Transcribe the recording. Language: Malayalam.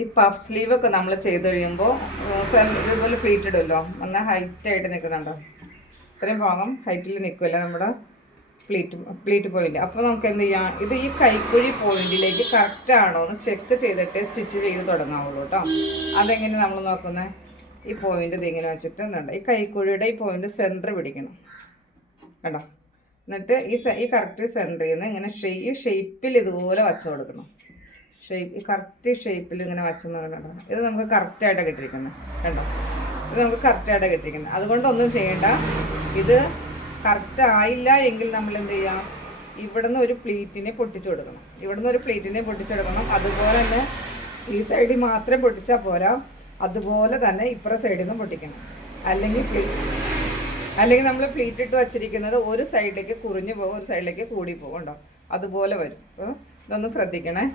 ഈ പഫ് സ്ലീവൊക്കെ നമ്മൾ ചെയ്ത് കഴിയുമ്പോൾ ഇതുപോലെ പ്ലീറ്റ് ഇടുമല്ലോ, നല്ല ഹൈറ്റായിട്ട് നിൽക്കുന്നുണ്ടോ? ഇത്രയും ഭാഗം ഹൈറ്റിൽ നിൽക്കുമല്ലോ നമ്മുടെ പ്ലീറ്റ് പോയിന്റ്. അപ്പോൾ നമുക്ക് എന്ത് ചെയ്യാം, ഇത് ഈ കൈക്കുഴി പോയിന്റിലേക്ക് കറക്റ്റ് ആണോ എന്ന് ചെക്ക് ചെയ്തിട്ട് സ്റ്റിച്ച് ചെയ്ത് തുടങ്ങാവുള്ളൂ കേട്ടോ. അതെങ്ങനെ നമ്മൾ നോക്കുന്നത്, ഈ പോയിന്റ് ഇതിങ്ങനെ വെച്ചിട്ട് എന്തുണ്ട്, ഈ കൈക്കുഴിയുടെ ഈ പോയിന്റ് സെൻറ്റർ പിടിക്കണം കേട്ടോ. എന്നിട്ട് ഈ കറക്റ്റ് സെൻറ്ററിൽ നിന്ന് ഇങ്ങനെ ഈ ഷേപ്പിൽ ഇതുപോലെ വച്ച് കൊടുക്കണം. ഈ കറക്റ്റ് ഷേപ്പിൽ ഇങ്ങനെ വച്ചെന്ന് കണ്ടോ. ഇത് നമുക്ക് കറക്റ്റായിട്ടാണ് കിട്ടിയിരിക്കുന്നത് കണ്ടോ. ഇത് നമുക്ക് കറക്റ്റായിട്ടാണ് കിട്ടിയിരിക്കുന്നത്. അതുകൊണ്ടൊന്നും ചെയ്യേണ്ട. ഇത് കറക്റ്റ് ആയില്ല എങ്കിൽ നമ്മൾ എന്ത് ചെയ്യാം, ഇവിടുന്ന് ഒരു പ്ലീറ്റിനെ പൊട്ടിച്ചു കൊടുക്കണം. അതുപോലെ തന്നെ ഈ സൈഡിൽ മാത്രം പൊട്ടിച്ചാൽ പോരാ, അതുപോലെ തന്നെ ഇപ്പുറം സൈഡിൽ നിന്നും പൊട്ടിക്കണം. അല്ലെങ്കിൽ നമ്മൾ പ്ലീറ്റ് ഇട്ട് വച്ചിരിക്കുന്നത് ഒരു സൈഡിലേക്ക് കുറിഞ്ഞു പോകും, ഒരു സൈഡിലേക്ക് കൂടി പോകും കേട്ടോ. അതുപോലെ വരും. അപ്പോൾ ഇതൊന്ന് ശ്രദ്ധിക്കണേ.